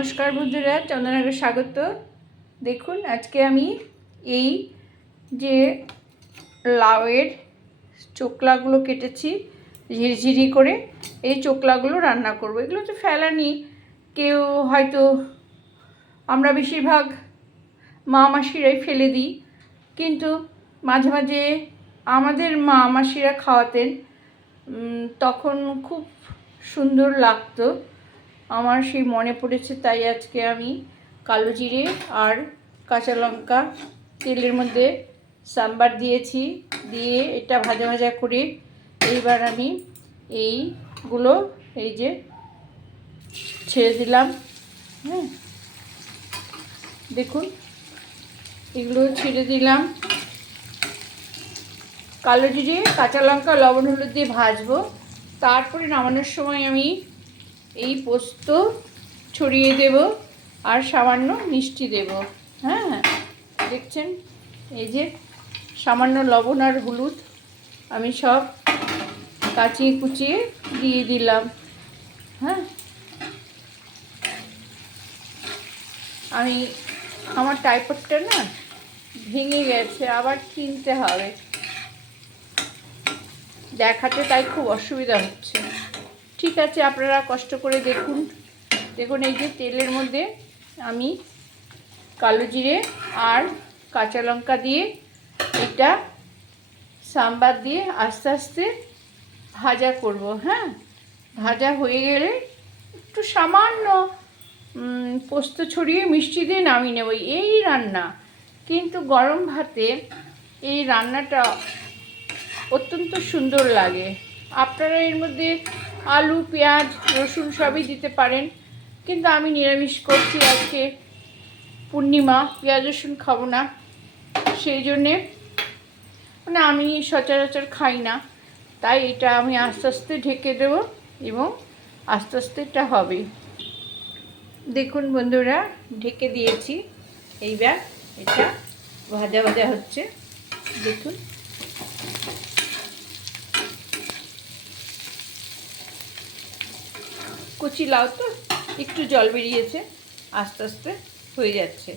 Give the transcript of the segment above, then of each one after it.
নমস্কার বন্ধুরা চন্দনাকে স্বাগত। দেখুন, আজকে আমি এই যে লাউয়ের চোকলাগুলো কেটেছি, ঝিরিঝিরি করে এই চোকলাগুলো রান্না করব। এগুলো তো ফেলানি, কেউ হয়তো আমরা বেশিরভাগ মা মাসিরাই ফেলে দিই, কিন্তু মাঝে মাঝে আমাদের মা মাসিরা খাওয়াতেন তখন খুব সুন্দর লাগতো। আমার সেই মনে পড়েছে, তাই আজকে আমি কালো জিরে আর কাঁচা লঙ্কা তেলের মধ্যে সাম্বার দিয়েছি, দিয়ে এটা ভাজা ভাজা করে এইবার আমি এইগুলো এই যে ছেড়ে দিলাম হ্যাঁ। দেখুন, এগুলো ছেড়ে দিলাম। কালো জিরে, কাঁচা লঙ্কা, লবণ হলুদ দিয়ে ভাজবো। তারপরে নামানোর সময় আমি এই পোস্ত ছড়িয়ে দেব আর সামান্য মিষ্টি দেব। হ্যাঁ দেখছেন? এই যে সামান্য লবণ আর হলুদ আমি সব কাচিয়ে কুচিয়ে দিয়ে দিলাম। হ্যাঁ আমি আমার টাইপটা না ভেঙে গেছে, আবার কিনতে হবে। দেখাতে তাই খুব অসুবিধা হচ্ছে। ঠিক আছে, আপনারা কষ্ট করে দেখুন। দেখুন, এই যে তেলের মধ্যে আমি কালো জিরে আর কাঁচা লঙ্কা দিয়ে এটা সাম্বার দিয়ে আস্তে আস্তে ভাজা করব হ্যাঁ? ভাজা হয়ে গেলে একটু সামান্য পোস্ত ছড়িয়ে মিষ্টি দিয়ে নামিয়ে নেব, এই রান্না। কিন্তু গরম ভাতে এই রান্নাটা অত্যন্ত সুন্দর লাগে। আপনারা এর মধ্যে আলু, পেঁয়াজ, রসুন সবই দিতে পারেন। কিন্তু আমি নিরামিষ করছি আজকে। পূর্ণিমা, পেঁয়াজ, রসুন খাব না। সেই জন্যে মানে আমি সচরাচর খাই না। তাই এটা আমি আস্তে আস্তে ঢেকে দেবো এবং আস্তে আস্তে এটা হবে। দেখুন বন্ধুরা, ঢেকে দিয়েছি। এইবার এটা ভাজা ভাজা হচ্ছে। দেখুন। কচি লাউ তো একটু জল বেরিয়েছে, আস্তে আস্তে হয়ে যাচ্ছে।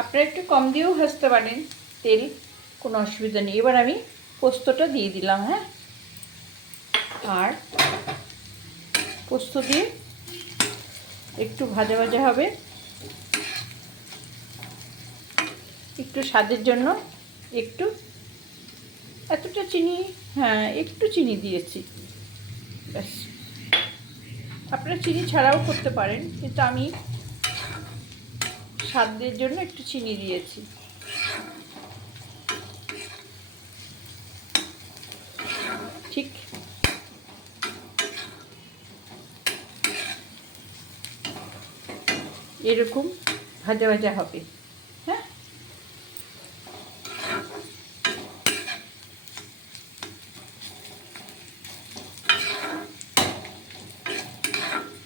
আপনারা একটু কম দিয়েও ভাজতে পারেন, তেল কোনো অসুবিধা নেই। এবার আমি পোস্তটা দিয়ে দিলাম হ্যাঁ? আর পোস্ত দিয়ে একটু ভাজা ভাজা হবে। একটু স্বাদের জন্য একটু এতটা চিনি হ্যাঁ একটু চিনি দিয়েছি। ব্যাস। আপনারা চিনি ছাড়াও করতে পারেন, কিন্তু আমি স্বাদের জন্য একটু চিনি দিয়েছি ঠিক এরকম ভাজা ভাজা হবে। হ্যাঁ?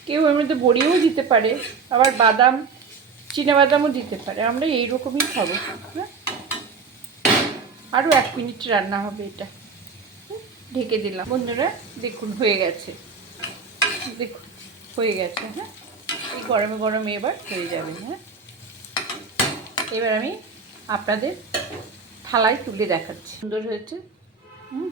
কেউ এর মধ্যে বড়িও দিতে পারে, আবার বাদাম বাদামও দিতে পারে। আমরা এইরকমই খাব হ্যাঁ? আরও এক মিনিট রান্না হবে এটা। ঢেকে দিলাম। বন্ধুরা, দেখুন, হয়ে গেছে। দেখুন, হয়ে গেছে হ্যাঁ? গরমে গরমে এবার হয়ে যাবে হ্যাঁ? এবার আমি আপনাদের থালায় তুলে দেখাচ্ছি। সুন্দর হয়েছে, হুম?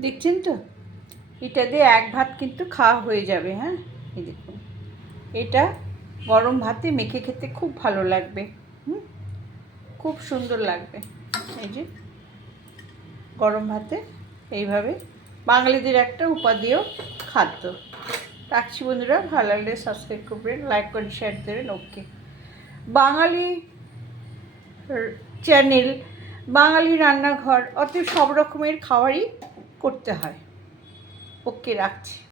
দেখছেন তো? এটা দিয়ে এক ভাত কিন্তু খাওয়া হয়ে যাবে হ্যাঁ? এই দেখুন। এটা গরম ভাতে মেখে খেতে খুব ভালো লাগবে, হুম? খুব সুন্দর লাগবে। এই যে গরম ভাতে এইভাবে বাঙালিদের একটা উপাদেয় খাদ্য। রাখছি বন্ধুরা, ভালো লাগলে সাবস্ক্রাইব করবেন লাইক করেন শেয়ার দেবেন ওকে বাঙালি চ্যানেল বাঙালি রান্নাঘর অত সব রকমের খাবারই করতে হয়। ওকে রাখছি।